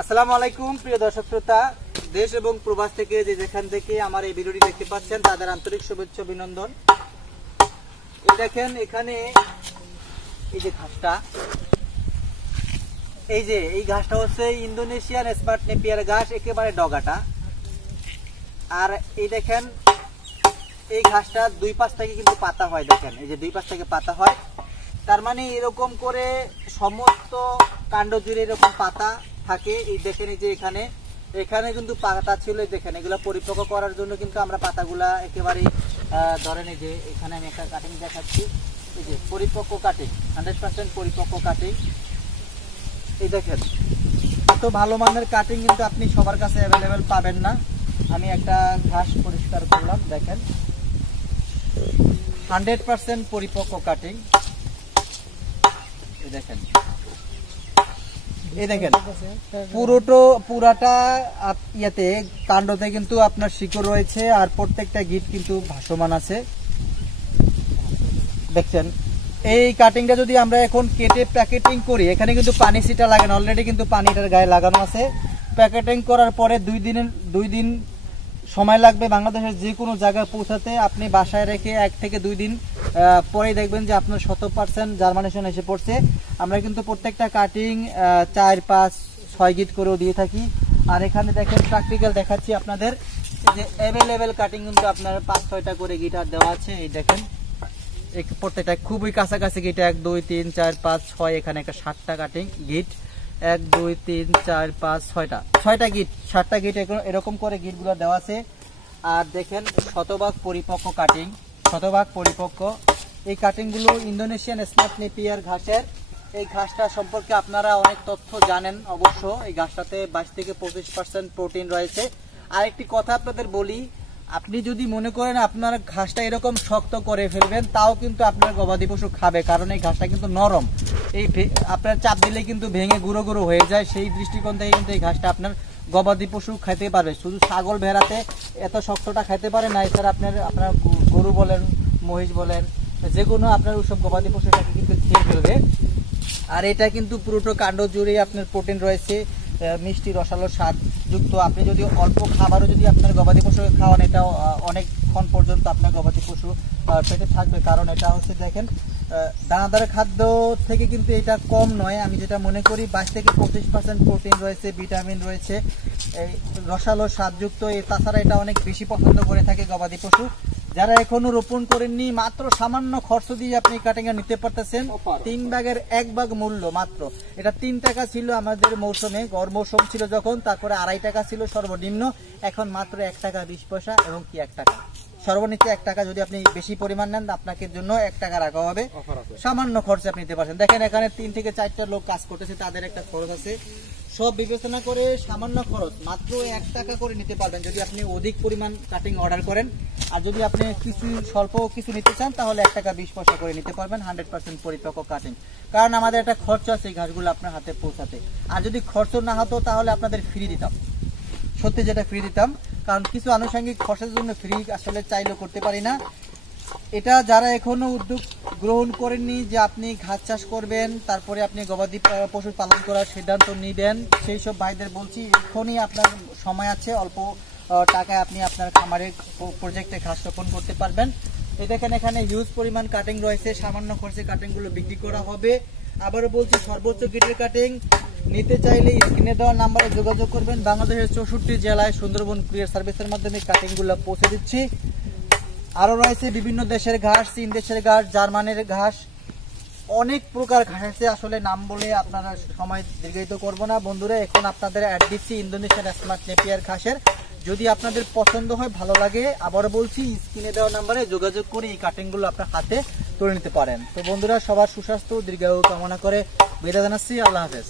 আসসালামু আলাইকুম প্রিয় দর্শক শ্রোতা, দেশ এবং প্রবাস থেকে যে যেখান থেকে আমার এই ভিডিওটি দেখতে পাচ্ছেন তাদের আন্তরিক শুভেচ্ছা অভিনন্দন। এই দেখেন এখানে এই যে ঘাসটা, এই ঘাসটা হচ্ছে ইন্দোনেশিয়ান স্মার্ট নেপিয়ার ঘাস, একেবারে ডগাটা। আর এই দেখেন এই ঘাসটা দুই পাশ থেকে কিন্তু পাতা হয়, দেখেন এই যে দুই পাশ থেকে পাতা হয়। তার মানে এরকম করে সমস্ত কাণ্ড জুড়ে এরকম পাতা থাকে। এই দেখেন এই যে এখানে কিন্তু পাতা ছিল, দেখেন এগুলো পরিপক্ক করার জন্য কিন্তু আমরা পাতাগুলা একেবারে ধরেন এই যে এখানে আমি একটা কাটিং দেখাচ্ছি, এই যে পরিপক্ক কাটিং, 100% পরিপক্ক কাটিং। এই দেখেন এত ভালো মানের কাটিং কিন্তু আপনি সবার কাছে অ্যাভেলেবেল পাবেন না। আমি একটা ঘাস পরিষ্কার করলাম, দেখেন 100% পরিপক্ক কাটিং। এই দেখেন পুরাটা ইয়াতে কাণ্ডতে কিন্তু আপনার শিকড় রয়েছে, আর প্রত্যেকটা গিট কিন্তু ভাসমান আছে, দেখছেন। এই কাটিংটা যদি আমরা এখন কেটে প্যাকেটিং করি, এখানে কিন্তু পানি সিটা লাগে না, অলরেডি কিন্তু পানিটার গায়ে লাগানো আছে। প্যাকেটিং করার পরে দুই দিন সময় লাগবে বাংলাদেশের যে কোনো জায়গায় পৌঁছাতে। আপনি বাসায় রেখে 1 থেকে 2 দিন পরেই দেখবেন যে আপনার 100% জার্মানেশন এসে পড়ছে। আমরা কিন্তু প্রত্যেকটা কাটিং 4, 5, 6 গিট করেও দিয়ে থাকি। আর এখানে দেখেন প্র্যাকটিক্যাল দেখাচ্ছি আপনাদের, যে অ্যাভেলেবেল কাটিং কিন্তু আপনার 5-6টা করে গিটার দেওয়া আছে। এই দেখেন প্রত্যেকটা খুবই কাছাকাছি গিট, 1, 2, 3, 4, 5, 6, এখানে একটা 7টা কাটিং গিট, 1, 2, 3, 4, 5, 6টা গিট, 7টা গিট এরকম করে গিটগুলো দেওয়া আছে। আর দেখেন শতভাগ পরিপক্ক কাটিং, শতভাগ পরিপক্ক। এই কাটিংগুলো ইন্দোনেশিয়ান স্মার্ট নেপিয়ার ঘাসের। এই ঘাসটা সম্পর্কে আপনারা অনেক তথ্য জানেন অবশ্য। এই ঘাসটাতে 22 থেকে 25% প্রোটিন রয়েছে। আরেকটি কথা আপনাদের বলি, আপনি যদি মনে করেন আপনার ঘাসটা এরকম শক্ত করে ফেলবেন, তাও কিন্তু আপনার গবাদি পশু খাবে, কারণ এই ঘাসটা কিন্তু নরম। এই আপনার চাপ দিলে কিন্তু ভেঙে গুঁড়ো গুঁড়ো হয়ে যায়। সেই দৃষ্টিকোণ থেকে কিন্তু এই ঘাসটা আপনার গবাদি পশু খাইতে পারবে। শুধু ছাগল ভেড়াতে এত শক্তটা খাইতে পারে না, এছাড়া আপনার গরু বলেন, মহিষ বলেন, যে কোনো আপনার ওইসব গবাদি পশু এটাকে কিন্তু খেয়ে ফেলবে। আর এটা কিন্তু পুরোটো কাণ্ড জুড়ে আপনার প্রোটিন রয়েছে, মিষ্টি রসালো স্বাদ যুক্ত। আপনি যদি অল্প খাবারও যদি আপনার গবাদি পশুকে খাওয়ান, এটা অনেকক্ষণ পর্যন্ত আপনার গবাদি পশু পেটে থাকবে, কারণ এটা হচ্ছে দেখেন দানাদার খাদ্য থেকে কিন্তু এটা কম নয়। আমি যেটা মনে করি 22 থেকে 25% প্রোটিন রয়েছে, ভিটামিন রয়েছে, এই রসালো স্বাদযুক্ত। তাছাড়া এটা অনেক বেশি পছন্দ করে থাকে গবাদি পশু। যারা এখনো রোপণ করেননি, মাত্র সামান্য খরচ দিয়ে আপনি কাটিংটা নিতে পারতেছেন। 3 ভাগের 1 ভাগ মূল্য মাত্র। এটা 3 টাকা ছিল আমাদের মৌসুমে, গড় মৌসুম ছিল যখন, তারপরে 2.5 টাকা ছিল সর্বনিম্ন, এখন মাত্র 1 টাকা 20 পয়সা, এবং কি 1 টাকা সর্বনিম্ন 1 টাকা। যদি আপনি বেশি পরিমাণ নেন, আপনাকে জন্য 1 টাকা রাখা হবে, সামান্য খরচে আপনি নিতে পারছেন। দেখেন এখানে 3 থেকে 4টা লোক কাজ করতেছে, তাদের একটা খরচ আছে। সব বিবেচনা করে সামান্য খরচ, মাত্র 1 টাকা করে নিতে পারবেন যদি আপনি অধিক পরিমাণ কাটিং অর্ডার করেন। আর যদি আপনি স্বল্প কিছু নিতে চান, তাহলে 1 টাকা 20 পয়সা করে নিতে পারবেন 100% পরিপক্ক কাটিং। কারণ আমাদের একটা খরচ আছে এই ঘাসগুলো আপনার হাতে পৌঁছাতে। আর যদি খরচ না হতো, তাহলে আপনাদের ফ্রি দিতাম, সত্যি যেটা ফ্রি দিতাম। কারণ কিছু আনুষঙ্গিক খরচের জন্য ফ্রি আসলে চাইলেও করতে পারি না। এটা যারা এখনো উদ্যোগ গ্রহণ করেননি যে আপনি ঘাস চাষ করবেন, তারপরে আপনি গবাদি পশু পালন করার সিদ্ধান্ত নেবেন, সেই সব ভাইদের বলছি এখনই আপনার সময় আছে। অল্প টাকায় আপনি আপনার খামারের প্রজেক্টে ঘাস রোপণ করতে পারবেন। এই দেখেন এখানে হিউজ পরিমাণ কাটিং রয়েছে, সামান্য খরচে কাটিংগুলো বিক্রি করা হবে। আবারও বলছি, সর্বোচ্চ গিটের কাটিং নিতে চাইলে স্ক্রিনে দেওয়া নাম্বারে যোগাযোগ করবেন। বাংলাদেশের 64 জেলায় সুন্দরবন কুরিয়ার সার্ভিসের মাধ্যমে কাটিংগুলো পৌঁছে দিচ্ছি। আরও রয়েছে বিভিন্ন দেশের ঘাস, চীন দেশের ঘাস, জার্মানির ঘাস, অনেক প্রকার ঘাস আছে। আসলে নাম বলে আপনারা সময় দীর্ঘায়িত করবো না বন্ধুরা। এখন আপনাদের অ্যাড দিচ্ছি ইন্দোনেশিয়ান স্মার্ট নেপিয়ার ঘাসের। যদি আপনাদের পছন্দ হয়, ভালো লাগে, আবারও বলছি স্ক্রিনে দেওয়া নাম্বারে যোগাযোগ করে এই কাটিংগুলো আপনার হাতে তুলে নিতে পারেন। তো বন্ধুরা, সবার সুস্বাস্থ্য দীর্ঘায়ু কামনা করে বিদায় জানাচ্ছি। আল্লাহ হাফেজ।